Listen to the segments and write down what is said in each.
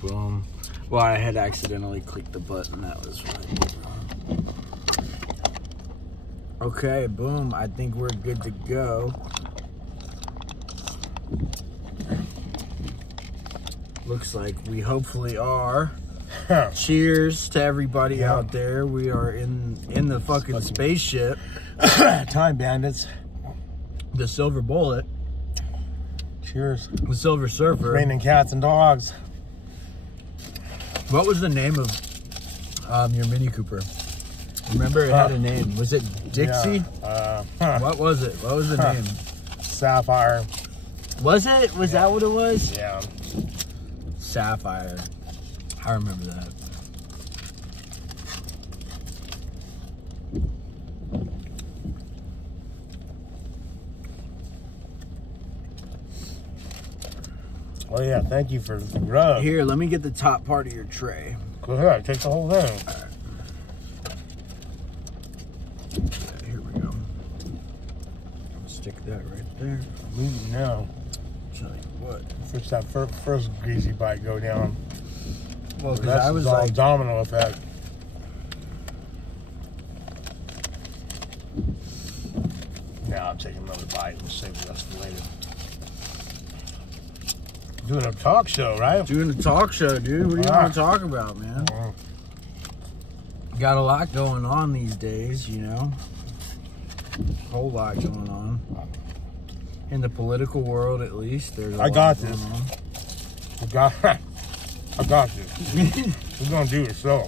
Boom. Well, I had accidentally clicked the button. That was right. Okay, boom. I think we're good to go. Looks like we hopefully are. Cheers to everybody out there. We are in the fucking spaceship. Time Bandits. The Silver Bullet. Cheers. The Silver Surfer. Raining cats and dogs. What was the name of your Mini Cooper? Remember it had a name. Was it Dixie? Yeah. What was it? What was the name? Sapphire. Was it? Was that what it was? Yeah. Sapphire. I remember that. Oh yeah, thank you for the grub. Here, let me get the top part of your tray. Go ahead, take the whole thing. All right. Yeah, here we go. Stick that right there. No. Tell you what. Fix that first greasy bite go down. Well, because I was all like domino effect. Now I'm taking another bite and save the rest for later. Doing a talk show, right? doing a talk show, dude. What do you want to talk about, man? Got a lot going on these days, you know. Whole lot going on. In the political world, at least, there's a lot going on. I got this. We're gonna do it, so.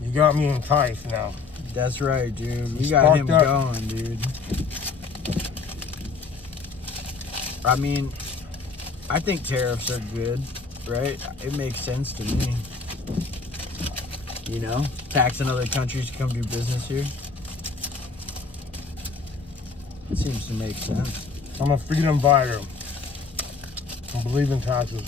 You got me enticed now. That's right, dude. You got him going, dude. I mean, I think tariffs are good, right? It makes sense to me. You know, taxing other countries to come do business here. It seems to make sense. I'm a freedom fighter. I don't believe in taxes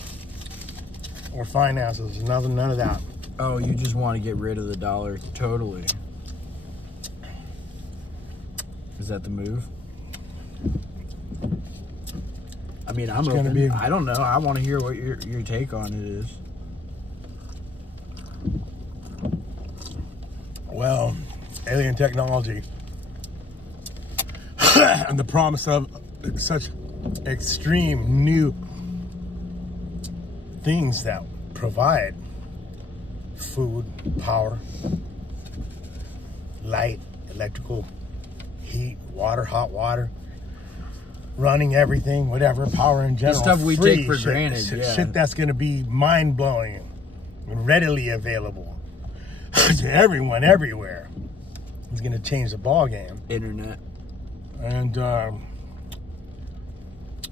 or finances. None of that. Oh, you just want to get rid of the dollar totally. Is that the move? I mean, I'm open. I don't know. I want to hear what your take on it is. Well, alien technology and the promise of such extreme new things that provide food, power, light, electrical, heat, water, hot water, running everything, whatever, power in general. The stuff we take for granted, Shit that's going to be mind-blowing and readily available to everyone, everywhere. It's going to change the ball game. Internet. And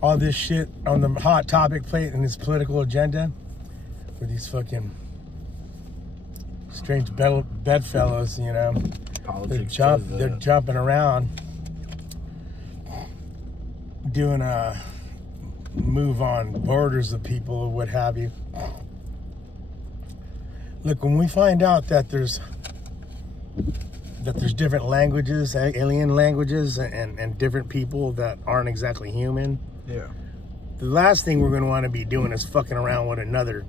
all this shit on the hot topic plate and this political agenda for these fucking strange bedfellows, you know. Politics. They're jumping around, doing a move on borders of people or what have you. Look, when we find out that there's different languages, alien languages, and different people that aren't exactly human, yeah, the last thing we're going to want to be doing is fucking around with another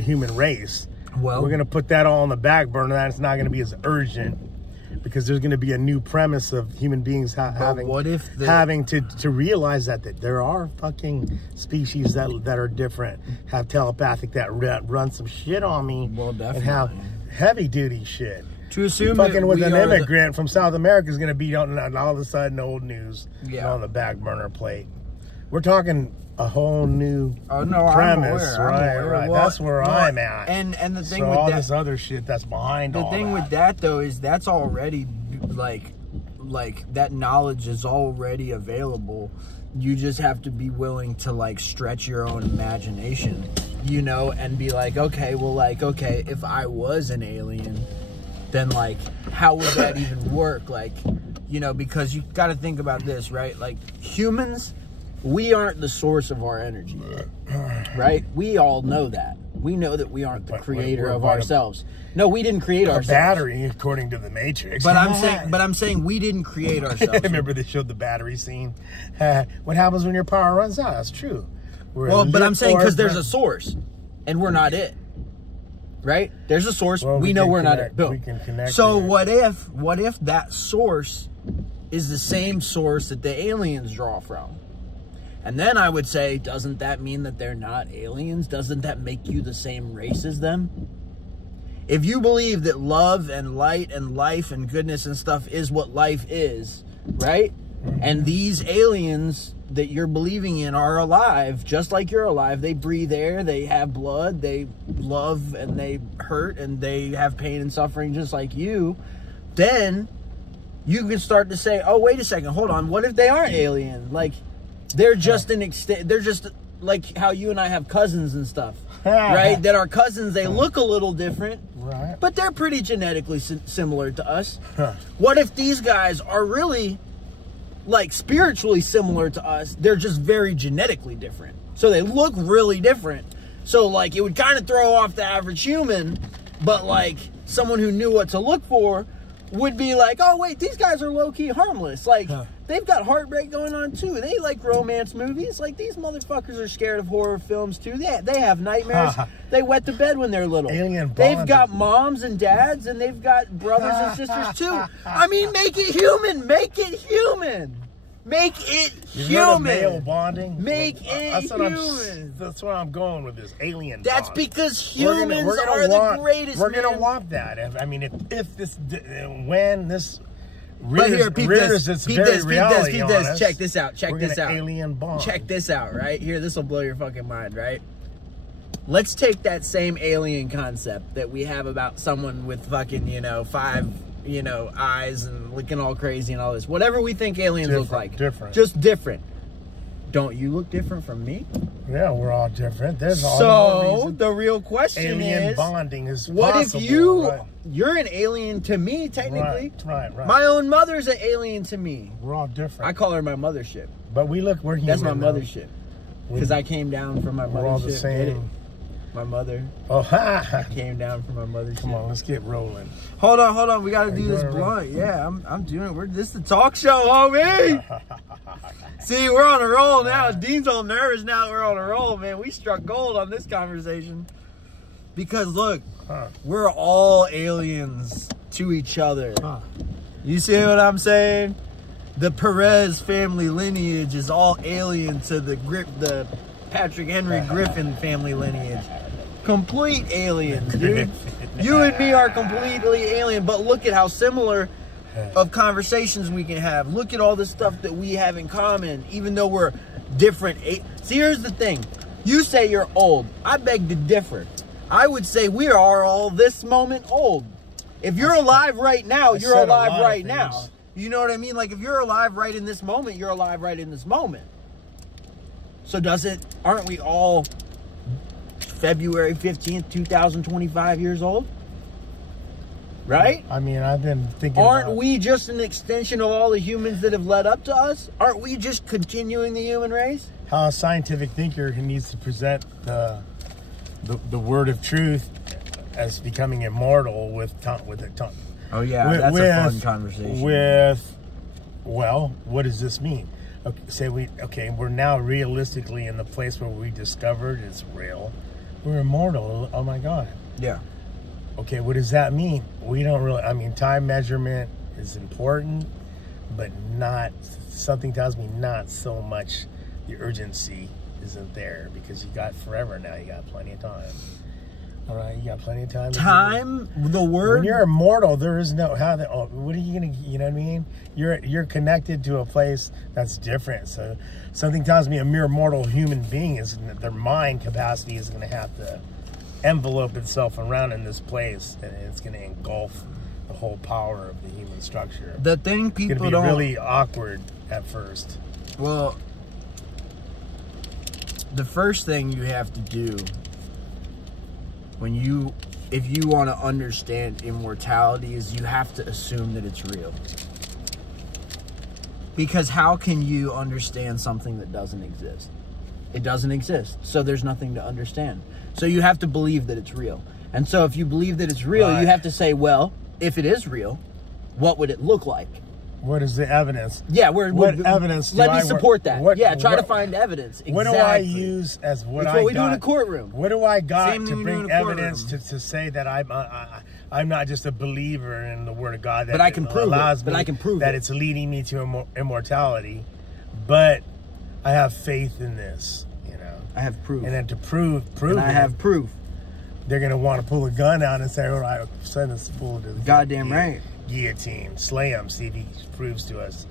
human race. Well, we're going to put that all on the back burner. That it's not going to be as urgent because there's going to be a new premise of human beings having to realize that there are fucking species that are different, have telepathic, that run some shit on me, well, definitely, and have heavy duty shit. To assume fucking with an immigrant from South America is going to be on all of a sudden old news on the back burner plate. We're talking a whole new premise, right? Well, that's where I'm at. And the thing so with all that, this other shit that's behind all that. The thing with that though is that's already like that knowledge is already available. You just have to be willing to like stretch your own imagination, you know, and be like, okay, well, like, okay, if I was an alien, then like, how would that even work? Like, you know, because you got to think about this, right? Like humans, we aren't the source of our energy, right? We all know that. We know that we aren't the creator of ourselves. No, we didn't create ourselves. A battery, according to the Matrix. But I'm saying we didn't create ourselves. Remember they showed the battery scene. What happens when your power runs out? That's true. Well, but I'm saying because there's a source, and we're not it. Right? There's a source. Well, we know we're not it. Boom. We can connect. So what if that source is the same source that the aliens draw from? And then I would say, doesn't that mean that they're not aliens? Doesn't that make you the same race as them? If you believe that love and light and life and goodness and stuff is what life is, right? And these aliens that you're believing in are alive, just like you're alive. They breathe air, they have blood, they love and they hurt and they have pain and suffering just like you. Then you can start to say, oh, wait a second, hold on. What if they aren't alien? Like, they're just they're just like how you and I have cousins and stuff, right? That our cousins, they look a little different, right? But they're pretty genetically similar to us. What if these guys are really like spiritually similar to us? They're just very genetically different, so they look really different. So like it would kind of throw off the average human, but like someone who knew what to look for would be like, oh wait, these guys are low-key harmless. Like they've got heartbreak going on too. They like romance movies. Like these motherfuckers are scared of horror films too. They have nightmares. They wet the bed when they're little. They've got moms and dads, and they've got brothers and sisters too. I mean, make it human. Make it human. Make it human. Male bonding. Make it human. That's what I'm going with this alien. That's bond. Because humans are the greatest. We're gonna want that. I mean, if this when this peep this. Check this out. Check this out. Alien bond. Check this out. Right here, this will blow your fucking mind. Right. Let's take that same alien concept that we have about someone with fucking 5 eyes and looking all crazy and all this. Whatever we think aliens look like. Just different. Don't you look different from me? Yeah, we're all different. So the real question alien is, bonding is what possible, if you're an alien to me, technically? Right. My own mother's an alien to me. We're all different. I call her my mothership. But we're human. That's my mothership. Because I came down from my mothership. We're all the same. My mother. Oh, I came down from my mother's. Come on, let's get rolling. Hold on. We got to do this blunt. Yeah, I'm doing it. This is the talk show, homie. See, we're on a roll now. Dean's all nervous now that we're on a roll, man. We struck gold on this conversation. Because, look, we're all aliens to each other. You see what I'm saying? The Perez family lineage is all alien to the Patrick Henry Griffin family lineage. Complete aliens, dude. You and me are completely alien, but look at how similar of conversations we can have. Look at all the stuff that we have in common, even though we're different. See, here's the thing. You say you're old. I beg to differ. I would say we are all this moment old. If you're alive right now, you're alive right now. You know what I mean? Like if you're alive right in this moment, you're alive right in this moment. So aren't we all February 15th, 2025 years old? Right? I mean, I've been thinking Aren't we just an extension of all the humans that have led up to us? Aren't we just continuing the human race? How a scientific thinker who needs to present the word of truth as becoming immortal with a tongue. Oh yeah, that's a fun conversation. Well, what does this mean? Okay, we're now realistically in the place where we discovered it's real. We're immortal. Oh my God. Yeah. Okay, what does that mean? We don't really, time measurement is important, but something tells me not so much the urgency isn't there because you got forever now. You got plenty of time. All right, you got plenty of time. The word. When you're immortal, there is no what are you gonna? You know what I mean? You're connected to a place that's different. So something tells me a mere mortal human being their mind capacity is going to have to envelope itself around in this place, and it's going to engulf the whole power of the human structure. The thing people don't. It's going to be really awkward at first. Well, the first thing you have to do if you want to understand immortality is you have to assume that it's real. Because how can you understand something that doesn't exist? It doesn't exist, so there's nothing to understand. So you have to believe that it's real. And so if you believe that it's real, you have to say, well, if it is real, what would it look like? What is the evidence? Yeah, what evidence? Let me support that. Try to find evidence. Exactly. What do I use as what I got? What we do in a courtroom. What do I got to bring evidence to say that I'm not just a believer in the Word of God? That but I can prove allows it. But me I can prove that it's leading me to immortality. But I have faith in this. You know, I have proof. And then to prove, I have proof. They're gonna want to pull a gun out and say, "All right, send this fool to the goddamn right." Guillotine, slay him, see if he proves to us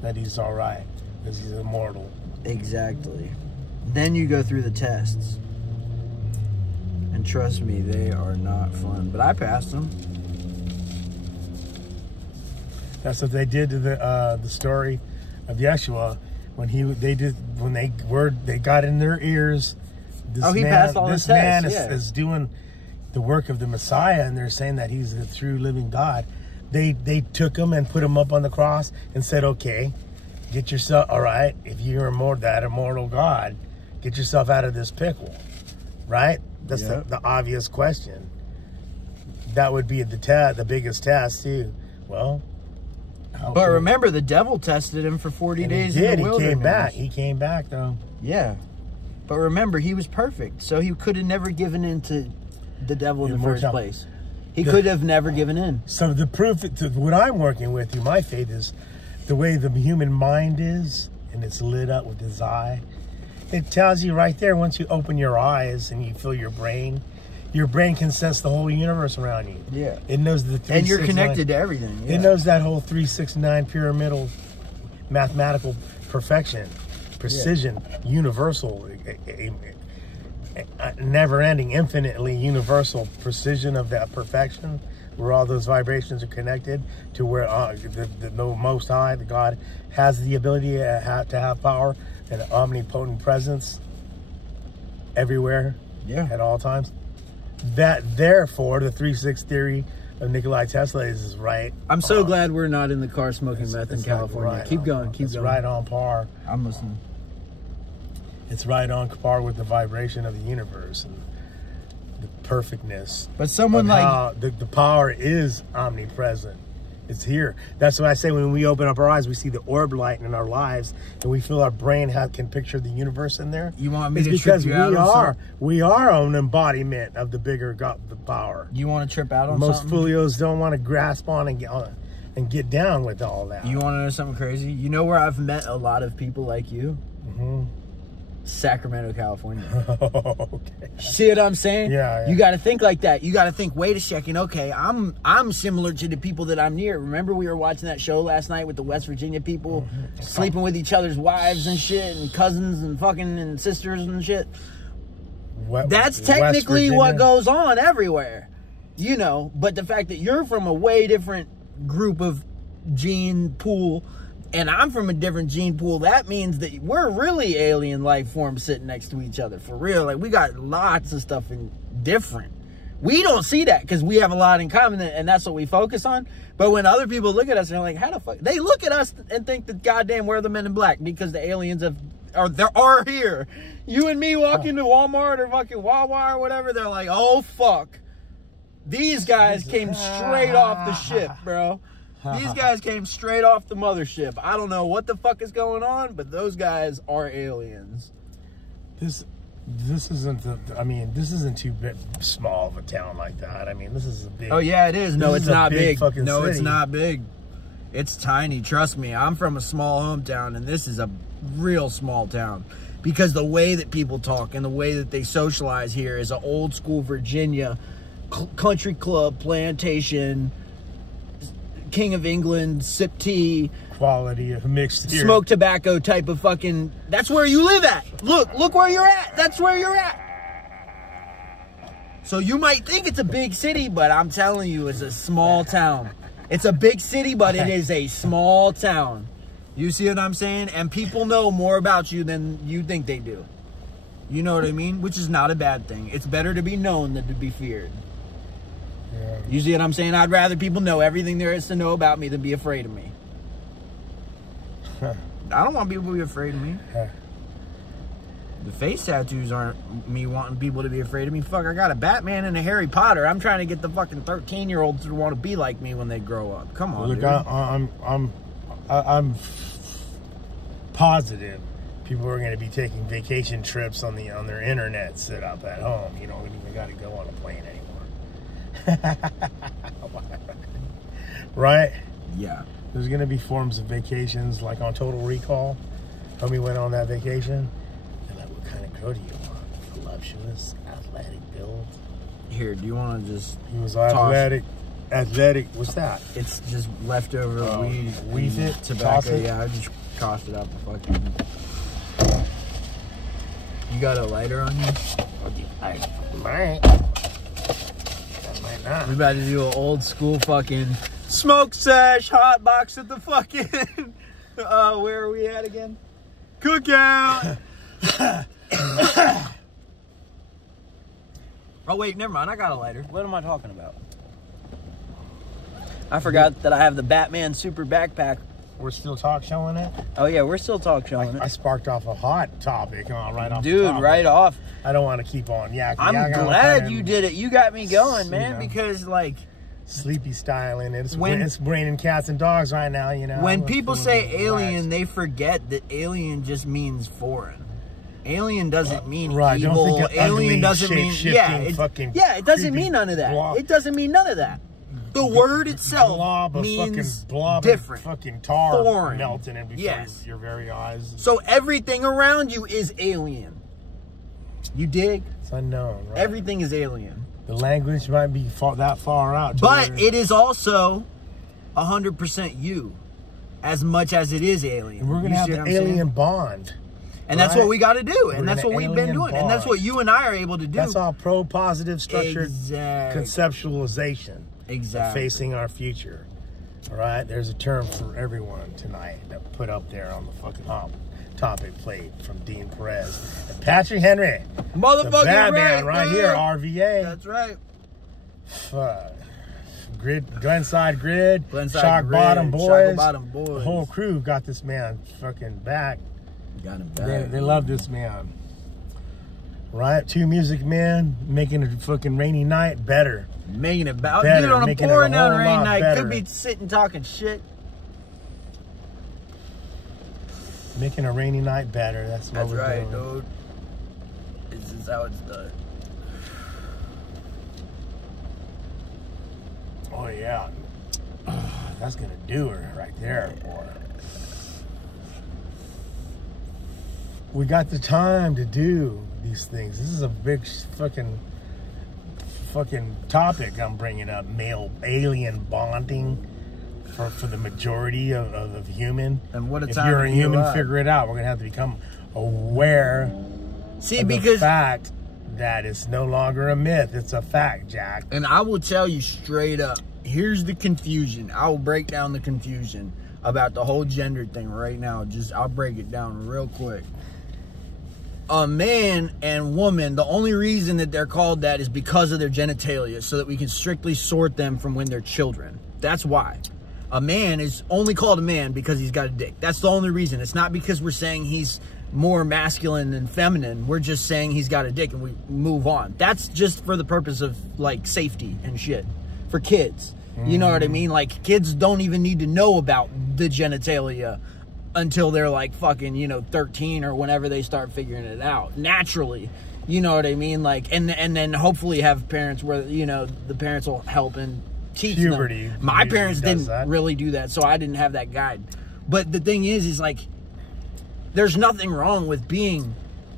that he's all right, because he's immortal. Exactly. Then you go through the tests. And trust me, they are not fun. But I passed them. That's what they did to the story of Yeshua when they got in their ears. He passed all his tests. This man is doing the work of the Messiah, and they're saying that he's the true living God. They took him and put him up on the cross and said, okay, get yourself, all right, if you're that immortal God, get yourself out of this pickle, right? That's the obvious question. That would be the biggest test, too. Well, but remember, the devil tested him for 40 days in the wilderness. He came back, though. Yeah. But remember, he was perfect, so he could have never given in to the devil in the first place. He could have never given in. So the proof, what I'm working with through my faith is the way the human mind is, and it's lit up with his eye. It tells you right there, once you open your eyes and you feel your brain can sense the whole universe around you. Yeah. It knows the 3, and you're 6, connected 9, to everything. Yeah. It knows that whole 3, 6, 9 pyramidal mathematical perfection, precision, universal, never-ending, infinitely universal precision of that perfection, where all those vibrations are connected to where the Most High, the God, has the ability to have power and omnipotent presence everywhere, at all times. That, therefore, the 3-6 theory of Nikola Tesla is right. I'm so glad we're not in the car smoking meth in California. Keep going. It's right on par. I'm listening. It's right on par with the vibration of the universe and the perfectness. But someone like the power is omnipresent. It's here. That's what I say, when we open up our eyes, we see the orb light in our lives, and we feel our brain can picture the universe in there. You want me to trip you out? We are an embodiment of the bigger God, the power. You want to trip out on most something? folios don't want to grasp on and get down with all that. You want to know something crazy? You know where I've met a lot of people like you? Mm-hmm. Sacramento, California. Okay. See what I'm saying? Yeah. You got to think like that. You got to think, wait a second, okay, I'm similar to the people that I'm near. Remember we were watching that show last night with the West Virginia people sleeping with each other's wives and shit, and cousins and fucking and sisters and shit? That's technically what goes on everywhere. You know, but the fact that you're from a way different group of gene pool and I'm from a different gene pool, that means that we're really alien life forms sitting next to each other. For real. Like, we got lots of stuff in different. We don't see that because we have a lot in common, and that's what we focus on. But when other people look at us, they're like, how the fuck? They look at us and think that goddamn we're the men in black because the aliens are here. You and me walk into Walmart or fucking Wawa or whatever, they're like, oh fuck. These guys came straight off the ship, bro. These guys came straight off the mothership. I don't know what the fuck is going on, but those guys are aliens. This isn't this isn't too small of a town like that. I mean, this is a big. Oh yeah, it is. No, it's not big. No, city. It's not big. It's tiny. Trust me. I'm from a small hometown, and this is a real small town because the way that people talk and the way that they socialize here is an old school Virginia country club plantation. King of England, sip tea, quality of mixed here. Smoke tobacco type of fucking. That's where you live at. Look where you're at. That's where you're at. So you might think it's a big city, but I'm telling you, it's a small town. It's a big city, but it is a small town. You see what I'm saying? And people know more about you than you think they do. You know what I mean? Which is not a bad thing. It's better to be known than to be feared. Yeah. You see what I'm saying? I'd rather people know everything there is to know about me than be afraid of me. I don't want people to be afraid of me. The face tattoos aren't me wanting people to be afraid of me. Fuck, I got a Batman and a Harry Potter. I'm trying to get the fucking 13-year-olds to want to be like me when they grow up. Come on, look, dude. I'm positive people are going to be taking vacation trips on their internet set up at home. You don't even got to go on a plane anymore. Right? Yeah. There's going to be forms of vacations like on Total Recall. Homie went on that vacation. They're like, what kind of girl do you want? Voluptuous, athletic build? Here, do you want to just... He was athletic. Athletic, what's that? It's just leftover weed Toss tobacco. it? Yeah, I just tossed it out the fucking... You got a lighter on you? I might. I might not. We about to do an old school fucking smoke sesh, hot box at the fucking... where are we at again? Cookout! Oh wait, never mind, I got a lighter. What am I talking about? I forgot that I have the Batman super backpack. We're still talk showing it? Oh yeah, we're still talk showing it. I sparked off a hot topic right off Dude, the top. right off. I don't want to keep on yakking. I'm glad you did it. You got me going, man, because like... Sleepy styling. It's raining cats and dogs right now, you know. When people say alien, they forget that alien just means foreign. Alien doesn't mean right, evil. Don't think Alien doesn't mean it doesn't mean none of that. It doesn't mean none of that. The word itself means different. Fucking tar foreign. Melting in before your very eyes. So everything around you is alien. You dig? It's unknown, right? Everything is alien. The language might be that far out. But it is also 100% you, as much as it is alien. And we're going to have the alien bond. And that's what we got to do. And that's what we've been doing. And that's what you and I are able to do. That's all pro-positive structured conceptualization. Exactly. Facing our future. All right? There's a term for everyone tonight that put up there on the fucking topic plate from Dean Perez and Patrick Henry. Motherfucking the Batman right here, RVA. That's right. Glenside Grid, Shock Bottom Boys. The whole crew got this man fucking back. Got him back. They love this man. Right? Two Music Men making a fucking rainy night better. Making it better. Dude, on a pouring down rainy night, better. Could be sitting talking shit. Making a rainy night better. That's what we're doing. That's right, dude. This is how it's done. Oh, yeah. That's going to do it right there, boy. We got the time to do these things. This is a big fucking topic I'm bringing up. Male alien bonding. For the majority of human. And what a if time you're a human, figure it out. We're going to have to become aware of the fact that it's no longer a myth. It's a fact, Jack. And I will tell you straight up, here's the confusion. I will break down the confusion about the whole gender thing right now. I'll break it down real quick. A man and woman, the only reason that they're called that is because of their genitalia, so that we can strictly sort them from when they're children. That's why. A man is only called a man because he's got a dick. That's the only reason. It's not because we're saying he's more masculine than feminine. We're just saying he's got a dick and we move on. That's just for the purpose of, like, safety and shit. For kids. You know what I mean? Like, kids don't even need to know about the genitalia until they're, like, fucking, 13 or whenever they start figuring it out. Naturally. You know what I mean? Like, and then hopefully have parents where, the parents will help and teach puberty. Them. My parents didn't really do that, so I didn't have that guide. But the thing is like, there's nothing wrong with being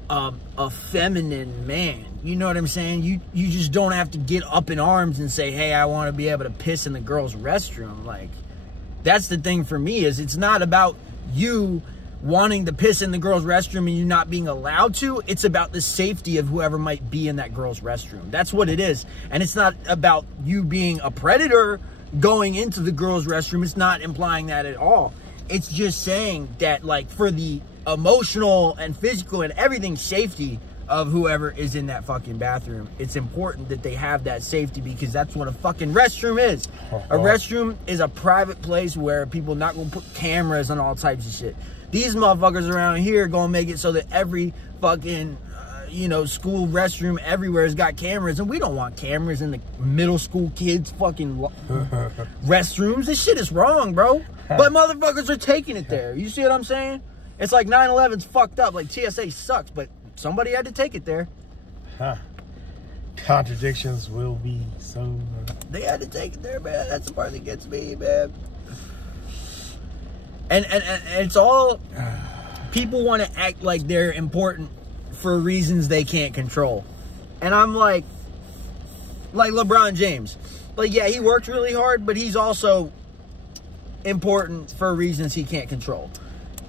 a feminine man. You know what I'm saying? You just don't have to get up in arms and say, hey, I want to be able to piss in the girls' restroom. Like, that's the thing for me, is it's not about you wanting to piss in the girls' restroom and you not being allowed to. It's about the safety of whoever might be in that girl's restroom. That's what it is. And it's not about you being a predator going into the girl's restroom. It's not implying that at all. It's just saying that, like, for the emotional and physical and everything safety of whoever is in that fucking bathroom, it's important that they have that safety, because that's what a fucking restroom is. A restroom is a private place where people not gonna put cameras on all types of shit. These motherfuckers around here gonna make it so that every fucking you know, school restroom everywhere has got cameras, and we don't want cameras in the middle school kids' fucking restrooms. This shit is wrong, bro. But motherfuckers are taking it there. You see what I'm saying? It's like 9/11's fucked up. Like, TSA sucks, but somebody had to take it there. Contradictions will be so... They had to take it there, man. That's the part that gets me, man. And it's all... People want to act like they're important for reasons they can't control. And I'm like LeBron James. Like, yeah, he worked really hard, but he's also important for reasons he can't control.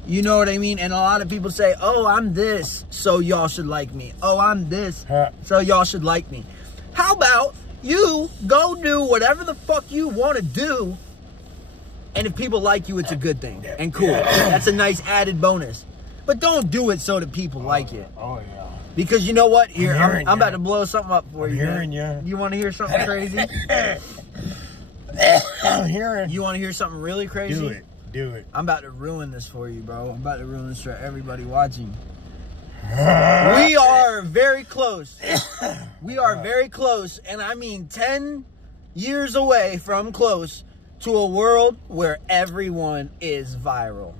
You know what I mean? And a lot of people say, oh, I'm this, so y'all should like me. Oh, I'm this, so y'all should like me. How about you go do whatever the fuck you want to do, and if people like you, it's a good thing and cool. That's a nice added bonus. But don't do it so that people like it. Oh, yeah. Because you know what? Here, I'm about to blow something up for you. I'm hearing you. You want to hear something crazy? I'm hearing. You want to hear something really crazy? Do it. Do it. I'm about to ruin this for you, bro. I'm about to ruin this for everybody watching. We are very close. We are very close, and I mean 10 years away from close to a world where everyone is viral.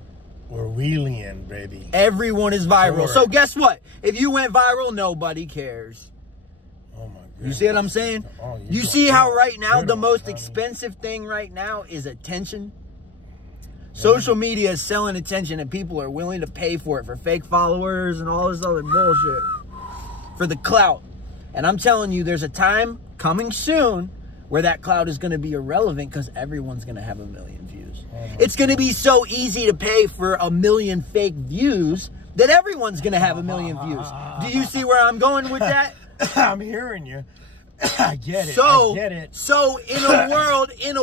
We're wheeling in, baby. Everyone is viral. So guess what? If you went viral, nobody cares. Oh my God. You see what I'm saying? You see how right now the most expensive thing right now is attention? Social media is selling attention, and people are willing to pay for it, for fake followers and all this other bullshit, for the clout. And I'm telling you, there's a time coming soon where that clout is going to be irrelevant because everyone's going to have 1 million views. It's going to be so easy to pay for 1 million fake views that everyone's going to have 1 million views. Do you see where I'm going with that? I'm hearing you. I get it. So, I get it. So in a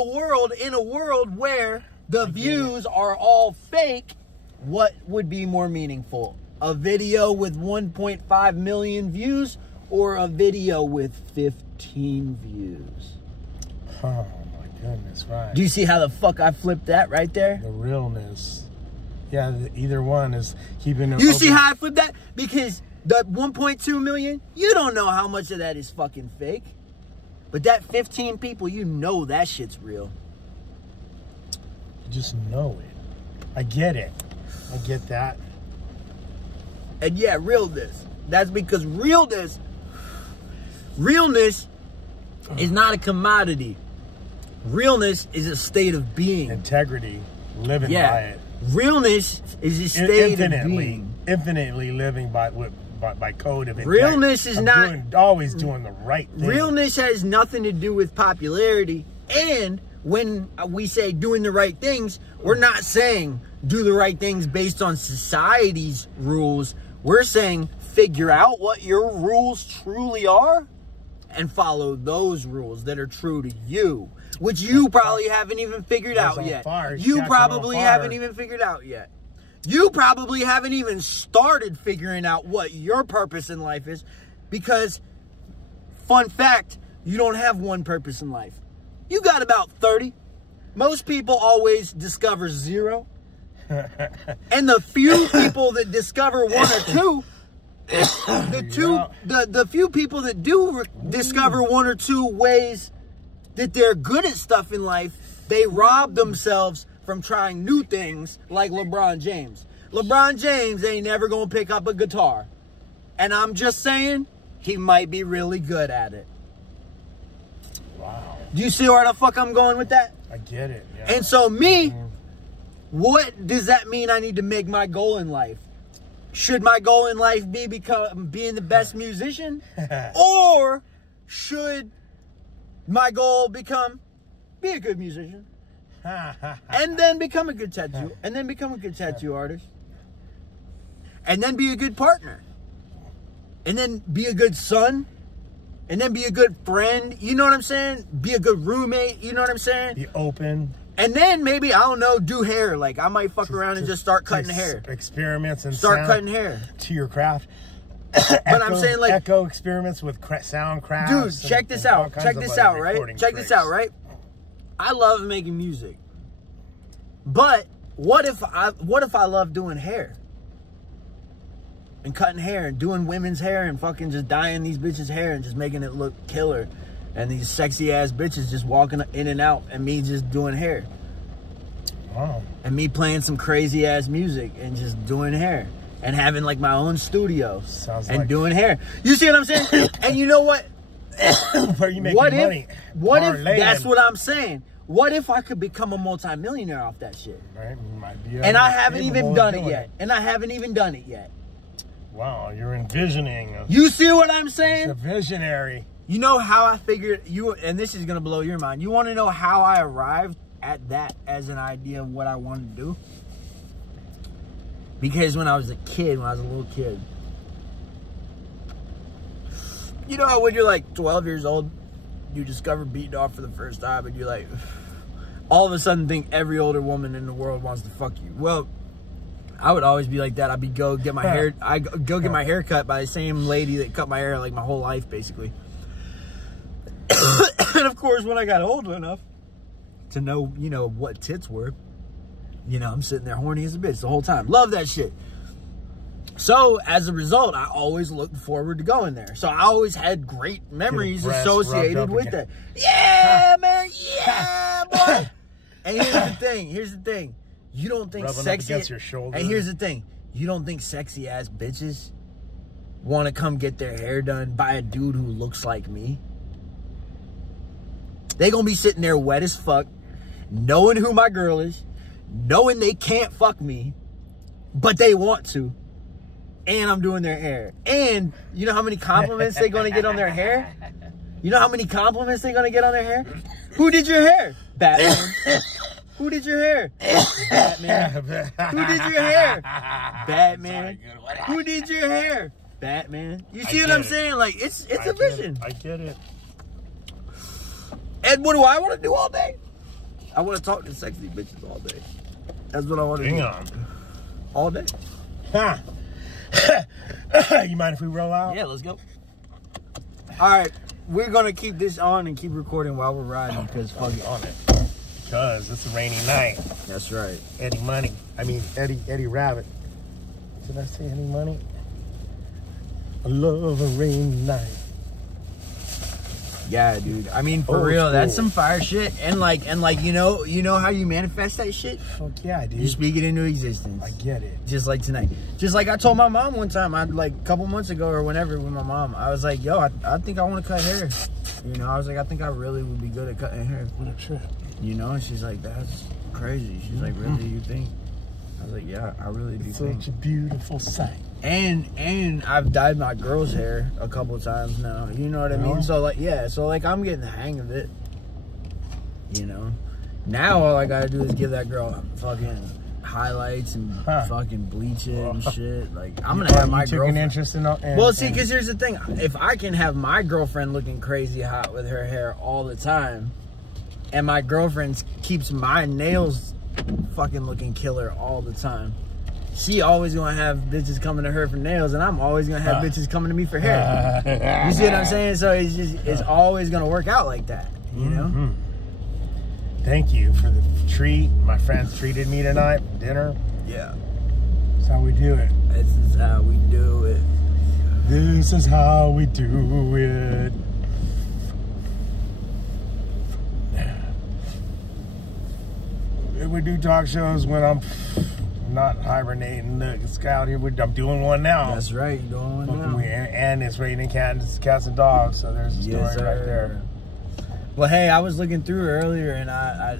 world where the views are all fake, what would be more meaningful? A video with 1.5 million views or a video with 15 views? Oh my goodness, right. Do you see how the fuck I flipped that right there? The realness. Yeah, either one is keeping it. You see how I flipped that? Because the 1.2 million, you don't know how much of that is fucking fake. But that 15 people, you know that shit's real. Just know it. I get it. I get that. And yeah, realness. That's because realness is not a commodity. Realness is a state of being. Integrity. Living by it. Realness is a state of being. Infinitely living by code of integrity. Realness is always doing the right thing. Realness has nothing to do with popularity. And when we say doing the right things, we're not saying do the right things based on society's rules. We're saying figure out what your rules truly are and follow those rules that are true to you, which you probably haven't even figured out yet. You probably haven't even figured out yet. You probably haven't even started figuring out what your purpose in life is, because, fun fact, you don't have one purpose in life. You got about 30. Most people always discover 0. And the few people that discover 1 or 2, the few people that do discover 1 or 2 ways that they're good at stuff in life, they rob themselves from trying new things, like LeBron James. LeBron James ain't never gonna pick up a guitar. And I'm just saying, he might be really good at it. Wow. Do you see where the fuck I'm going with that? I get it. Yeah. And so what does that mean I need to make my goal in life? Should my goal in life be being the best musician? Or should my goal be a good musician? And then become a good tattoo. And then become a good tattoo artist. And then be a good partner. And then be a good son. And then be a good friend. You know what I'm saying? Be a good roommate. You know what I'm saying? Be open. And then maybe, I don't know, do hair. Like, I might fuck around and just start cutting hair. Experiments and start cutting hair. To your craft. But I'm saying, like, echo experiments with sound crafts. Dude, check this out. Check this out, right? Check this out, right? I love making music. But what if I love doing hair? and cutting hair and doing women's hair and fucking just dyeing these bitches' hair and just making it look killer. And these sexy ass bitches just walking in and out and me just doing hair. Wow. And me playing some crazy ass music and just doing hair. And having like my own studio. Sounds and like doing hair. You see what I'm saying? And you know what? Where you making money? What if that's what I'm saying? What if I could become a multimillionaire off that shit? Right, might be and I haven't even done it yet. And I haven't even done it yet. Wow, you're envisioning. You see what I'm saying? It's a visionary. You know how I figured you, and this is gonna blow your mind. You want to know how I arrived at that as an idea of what I wanted to do? Because when I was a little kid, you know how when you're like 12 years old, you discover beating off for the first time, and you're like, all of a sudden think every older woman in the world wants to fuck you. Well, I would always be like that. I'd go get my hair. I go get my hair cut by the same lady that cut my hair like my whole life, basically. And of course, when I got old enough to know, you know, what tits were, you know, I'm sitting there horny as a bitch the whole time. Love that shit. So as a result, I always looked forward to going there. So I always had great memories associated with that. Yeah, man. Yeah, boy. And here's the thing. You don't think sexy against your shoulder. And here's the thing. You don't think sexy ass bitches want to come get their hair done by a dude who looks like me? They gonna be sitting there wet as fuck, knowing who my girl is, knowing they can't fuck me, but they want to. And I'm doing their hair. And you know how many compliments they're gonna get on their hair? You know how many compliments they're gonna get on their hair? Who did your hair? Batman. Who did your hair? Batman. Who did your hair? Batman. Who did your hair? Batman. You see what I'm saying? Like, it's a vision. I get it. And what do I want to do all day? I want to talk to sexy bitches all day. That's what I want to do. All day. Huh. You mind if we roll out? Yeah, let's go. All right. We're going to keep this on and keep recording while we're riding because fuck it. On it. Because it's a rainy night. That's right. Eddie Money. I mean, Eddie Rabbit. Did I say Eddie Money? I love a rainy night. Yeah, dude. I mean, for real, that's some fire shit. And like, you know how you manifest that shit? Fuck yeah, dude. You speak it into existence. I get it. Just like tonight. Just like I told my mom one time, like a couple months ago or whenever with my mom, I was like, yo, I think I want to cut hair. You know, I was like, I think I really would be good at cutting hair. What a trip. You know, and she's like, that's crazy. She's like, really, you think? I was like, yeah, I really do think. Such a beautiful sight. And I've dyed my girl's hair a couple times now. You know what I mean? So like, yeah. So like, I'm getting the hang of it. You know. Now all I gotta do is give that girl fucking highlights and fucking bleach it and shit. Like, I'm gonna have my girlfriend. An interest in well, see, because here's the thing: if I can have my girlfriend looking crazy hot with her hair all the time, and my girlfriend keeps my nails fucking looking killer all the time, she always gonna have bitches coming to her for nails, and I'm always gonna have bitches coming to me for hair. You see what I'm saying? So it's always gonna work out like that, you know? Thank you for the treat. My friends treated me tonight. Dinner. Yeah. That's how we do it. This is how we do it. This is how we do it. We do talk shows when I'm not hibernating the scout here. I'm doing one now. That's right, you're doing one now. And it's raining cats and dogs, so there's a story right there. Well, hey, I was looking through earlier, and I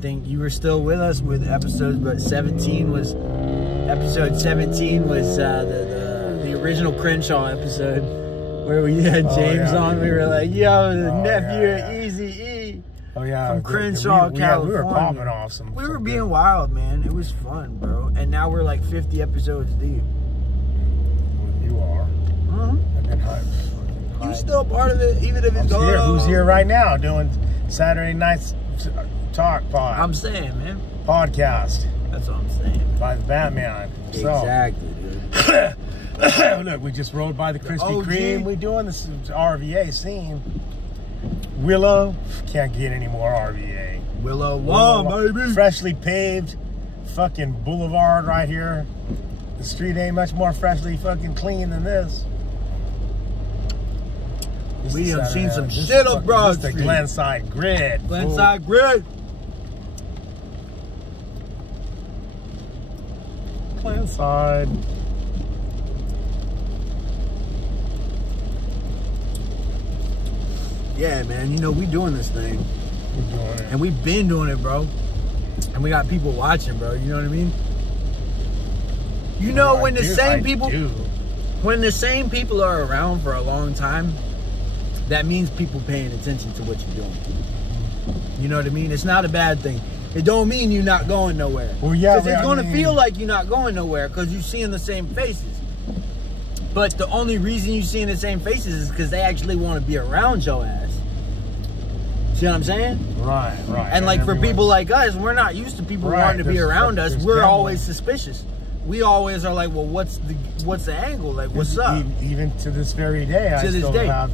think you were still with us with episodes, but episode 17 was the original Crenshaw episode where we had James on. We were like, yo, the nephew of Easy-E. Oh yeah, from Crenshaw, California. We were popping off some. We were being wild, man. It was fun, bro. And now we're like 50 episodes deep. You are. I've been hyped. You still part of it, even if it's going on. Who's here right now doing Saturday night's talk pod? I'm saying, man. Podcast. That's what I'm saying. By the Batman. Exactly, dude. Look, we just rode by the Krispy Kreme. We're doing this RVA scene. Willow, can't get any more RVA. Willow, baby. Freshly paved fucking boulevard right here. The street ain't much more freshly fucking clean than this. We have seen some shit up Broad Street. The Glenside Grid. Glenside Grid. Glenside. Yeah, man. You know, we doing this thing. We're doing it. And we've been doing it, bro. And we got people watching, bro. You know what I mean? You know, when the same people are around for a long time, that means people paying attention to what you're doing. You know what I mean? It's not a bad thing. It don't mean you're not going nowhere. Well, yeah, because it's going to feel like you're not going nowhere because you're seeing the same faces. But the only reason you're seeing the same faces is because they actually want to be around your ass. See what I'm saying? Right. And like for people like us, we're not used to people wanting to be around us. We're always suspicious. We always are like, well, what's the angle? Like, what's up? Even to this very day, I still have.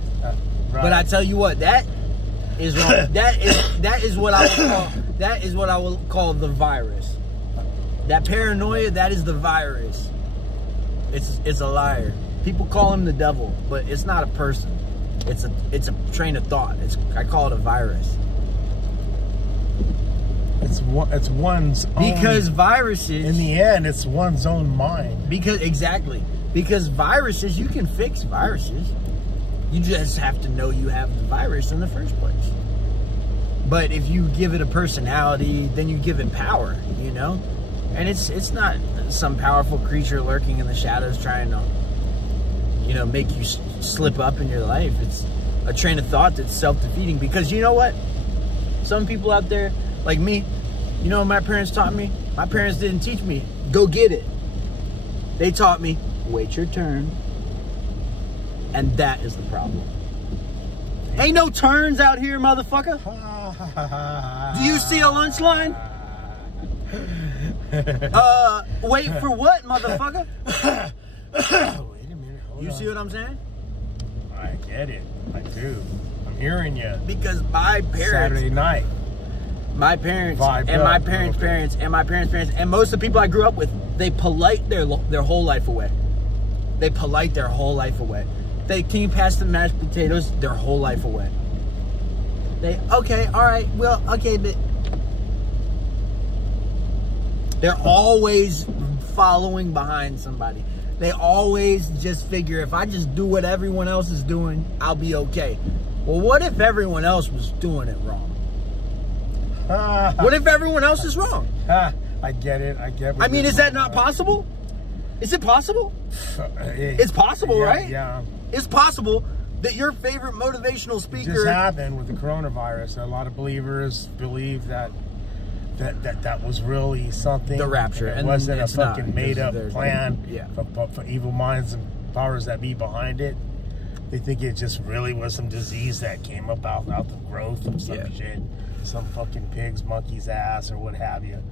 But I tell you what, that is wrong. that is what I would call the virus. That paranoia, that is the virus. It's a liar. People call him the devil, but it's not a person. It's a train of thought. I call it a virus. It's one's own, because viruses, in the end, it's one's own mind. Because viruses, you can fix viruses. You just have to know you have the virus in the first place. But if you give it a personality, then you give it power, you know? And it's not some powerful creature lurking in the shadows trying to, you know, make you slip up in your life. It's a train of thought that's self-defeating. Because you know what? Some people out there, like me, you know what my parents taught me? My parents didn't teach me, go get it. They taught me, wait your turn. And that is the problem. Ain't no turns out here, motherfucker. Do you see a lunch line? Wait for what, motherfucker? Wait a minute. You see what I'm saying? I get it. I do. I'm hearing you. Because my parents, Saturday night, my parents and my parents' parents and my parents' parents and most of the people I grew up with, they polite their whole life away. They polite their whole life away. They, can you pass the mashed potatoes? Their whole life away. They, okay, all right, well, okay, but they're always following behind somebody. They always just figure, if I just do what everyone else is doing, I'll be okay. Well, what if everyone else was doing it wrong? What if everyone else is wrong? I get it. I mean, is that not possible? Is it possible? It's possible, right? Yeah. It's possible that your favorite motivational speaker... It just happened with the coronavirus. A lot of believers believe that was really something. The rapture. It wasn't a fucking made-up plan for evil minds and powers that be behind it. They think it just really was some disease that came up out the growth of some shit. Some fucking pig's monkey's ass or what have you.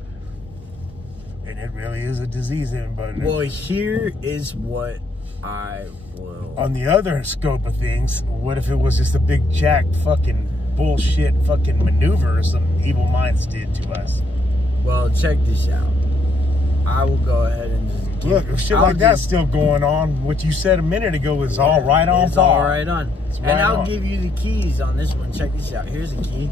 And it really is a disease. But well, here is what I will... On the other scope of things, what if it was just a big jacked fucking bullshit fucking maneuver some evil minds did to us? Well, check this out. I will go ahead and just... Look, if shit like that's still going on, what you said a minute ago is all right on. It's all right on. And I'll give you the keys on this one. Check this out. Here's the key.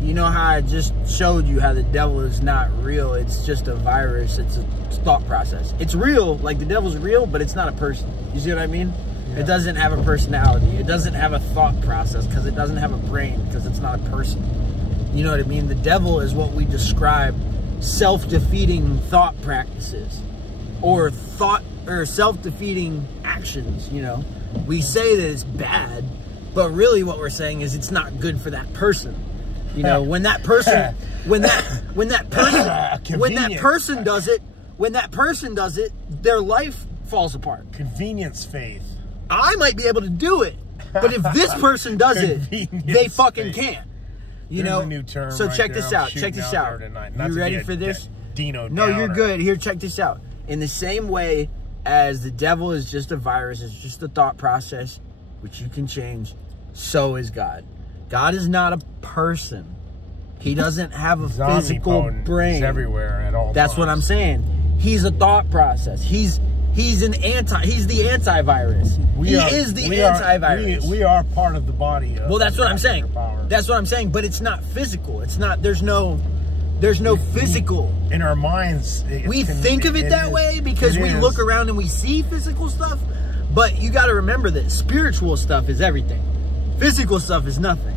You know how I just showed you how the devil is not real? It's just a virus. It's a thought process. It's real, like the devil's real, but it's not a person. You see what I mean? Yeah. It doesn't have a personality. It doesn't have a thought process because it doesn't have a brain because it's not a person. You know what I mean? The devil is what we describe self-defeating thought practices or self-defeating actions, you know? We say that it's bad, but really what we're saying is it's not good for that person. You know, when that person does it, their life falls apart. Convenience faith. I might be able to do it, but if this person does it, they fucking can't. You know. A new term so right check there. this out. Check this out. You ready for this? Dino no, Downer. You're good. Here, check this out. In the same way as the devil is just a virus, it's just a thought process, which you can change, so is God. God is not a person. He doesn't have a physical brain. He's everywhere at all That's times. what I'm saying. He's a thought process. He's the antivirus. He is the antivirus. We are part of the body. Well, that's what I'm saying. That's what I'm saying. But it's not physical. It's not. There's no physical in our minds. We think of it that way because we look around and we see physical stuff. But you got to remember that spiritual stuff is everything. Physical stuff is nothing.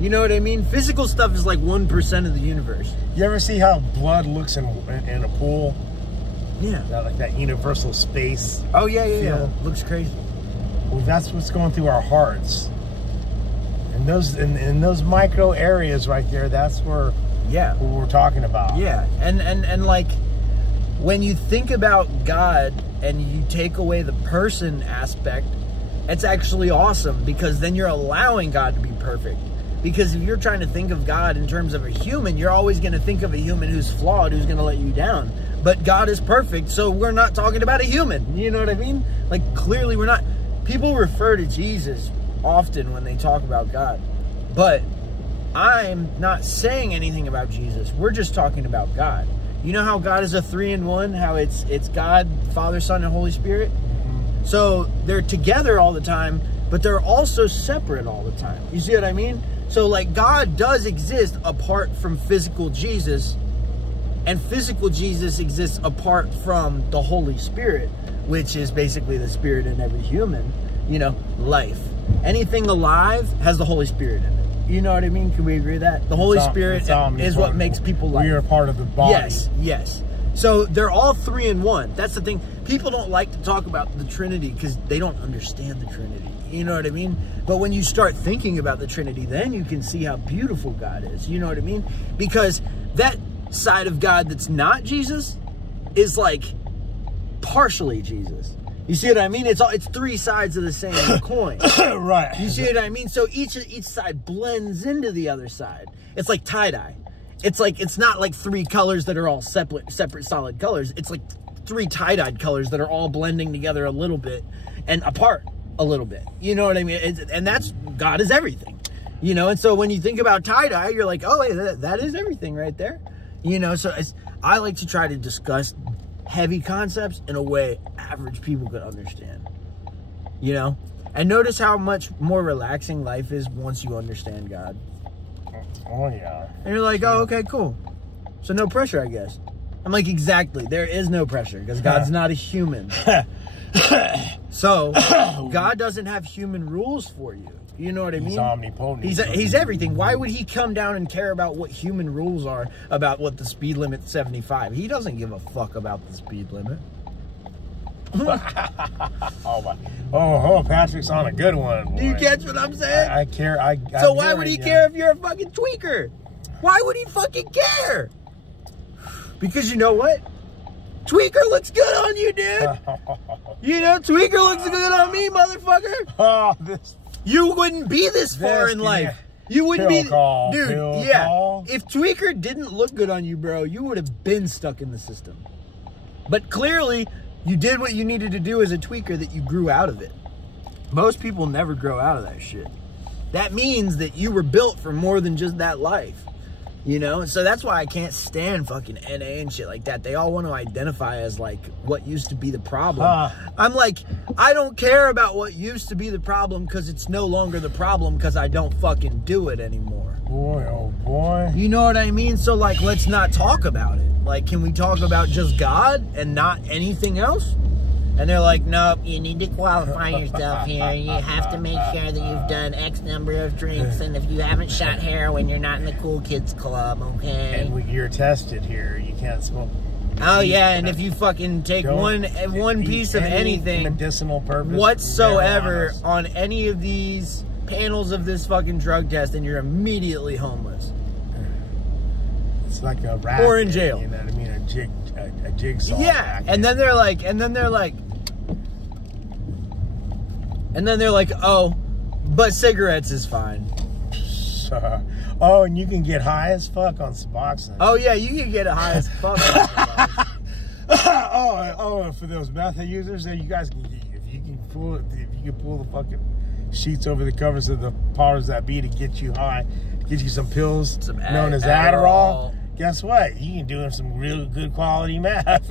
You know what I mean? Physical stuff is like 1% of the universe. You ever see how blood looks in a pool? Yeah. Like that universal space. Oh, yeah. Looks crazy. Well, that's what's going through our hearts. And those in those micro areas right there, that's where what we're talking about. Yeah. And like when you think about God and you take away the person aspect, it's actually awesome because then you're allowing God to be perfect. Because if you're trying to think of God in terms of a human, you're always going to think of a human who's flawed, who's going to let you down. But God is perfect, so we're not talking about a human. You know what I mean? Like, clearly we're not. People refer to Jesus often when they talk about God. But I'm not saying anything about Jesus. We're just talking about God. You know how God is a 3-in-1? How it's God, Father, Son, and Holy Spirit? Mm-hmm. So they're together all the time, but they're also separate all the time. You see what I mean? So, like, God does exist apart from physical Jesus, and physical Jesus exists apart from the Holy Spirit, which is basically the spirit in every human, you know, life. Anything alive has the Holy Spirit in it. You know what I mean? Can we agree with that? The Holy Spirit is what makes people life. We are part of the body. Yes. So they're all 3-in-1. That's the thing. People don't like to talk about the Trinity because they don't understand the Trinity. You know what I mean? But when you start thinking about the Trinity, then you can see how beautiful God is. You know what I mean? Because that side of God that's not Jesus is like partially Jesus. You see what I mean? It's 3 sides of the same coin. Right. You see what I mean? So each side blends into the other side. It's like tie-dye. It's like, it's not like 3 colors that are all separate solid colors. It's like 3 tie-dyed colors that are all blending together a little bit and apart a little bit. You know what I mean? And that's, God is everything. You know, and so when you think about tie-dye, you're like, oh, hey, that is everything right there. You know, so I like to try to discuss heavy concepts in a way average people could understand. You know? And notice how much more relaxing life is once you understand God. Oh, yeah. And you're like, oh, okay, cool. So no pressure, I guess. I'm like, exactly. There is no pressure because God's not a human. So God doesn't have human rules for you. You know what I mean? He's omnipotent. He's everything. Why would he come down and care about what human rules are about what the speed limit's 75? He doesn't give a fuck about the speed limit. Oh, Patrick's on a good one. Boy. Do you catch what I'm saying? I care. So why would he care if you're a fucking tweaker? Why would he fucking care? Because you know what? Tweaker looks good on you, dude. You know, tweaker looks good on me, motherfucker. Oh, you wouldn't be this far in life. You wouldn't be, dude. Yeah. If tweaker didn't look good on you, bro, you would have been stuck in the system. But clearly, you did what you needed to do as a tweaker, that you grew out of it. Most people never grow out of that shit. That means that you were built for more than just that life. You know, so that's why I can't stand fucking NA and shit like that. They all want to identify as like what used to be the problem. I'm like, I don't care about what used to be the problem because it's no longer the problem because I don't fucking do it anymore. Boy, oh boy. You know what I mean? So like, let's not talk about it. Like, can we talk about just God and not anything else? And they're like, nope, you need to qualify yourself here. You have to make sure that you've done X number of drinks. And if you haven't shot heroin, you're not in the cool kids club, okay? And you're tested here. You can't smoke. Oh, yeah, and if you fucking take one piece of anything medicinal purpose whatsoever on any of these panels of this fucking drug test, then you're immediately homeless. It's like a racket, or in jail. You know what I mean? A jigsaw. Yeah, racket. and then they're like, oh, but cigarettes is fine. Oh, and you can get high as fuck on Suboxone. Oh yeah, you can get high as fuck on Suboxone. oh, for those meth users, you guys can, if you can pull the fucking sheets over the covers of the powers that be to get you high, get you some pills known as Adderall. guess what? You can do some real good quality math.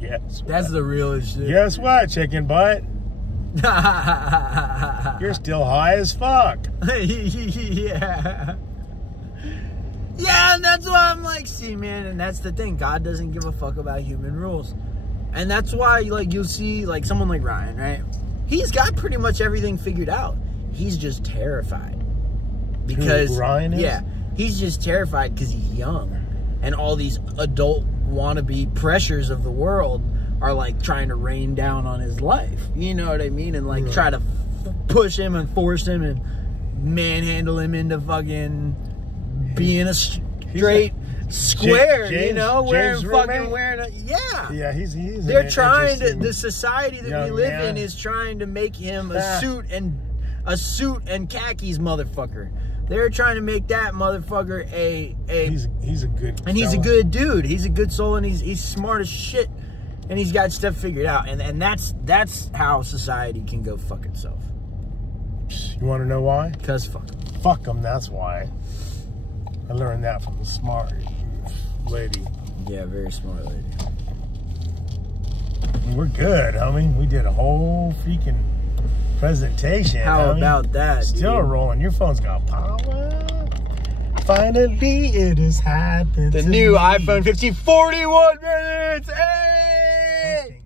Guess what? That's the realest shit. Guess what, chicken butt? You're still high as fuck. Yeah. Yeah, and that's why I'm like, see, man, and that's the thing. God doesn't give a fuck about human rules. And that's why, like, you'll see, like, someone like Ryan, right? He's got pretty much everything figured out. He's just terrified. Because, who Ryan is? Yeah, he's just terrified because he's young. And all these adult wannabe pressures of the world are, like, trying to rain down on his life. You know what I mean? And, like, try to push him and force him and manhandle him into fucking being a straight square, you know, wearing a, yeah, he's they're trying to, the society that we live in is trying to make him a suit and khakis motherfucker. They're trying to make that motherfucker he's a good and he's a good dude. He's a good soul, and he's smart as shit, and he's got stuff figured out, and that's how society can go fuck itself. You want to know why? Because fuck them. That's why. I learned that from the smart lady. Yeah, very smart lady. We're good, homie. We did a whole freaking presentation. How about that? Still rolling. Your phone's got power. Finally, it has happened. The new iPhone 15, 41 minutes. Hey!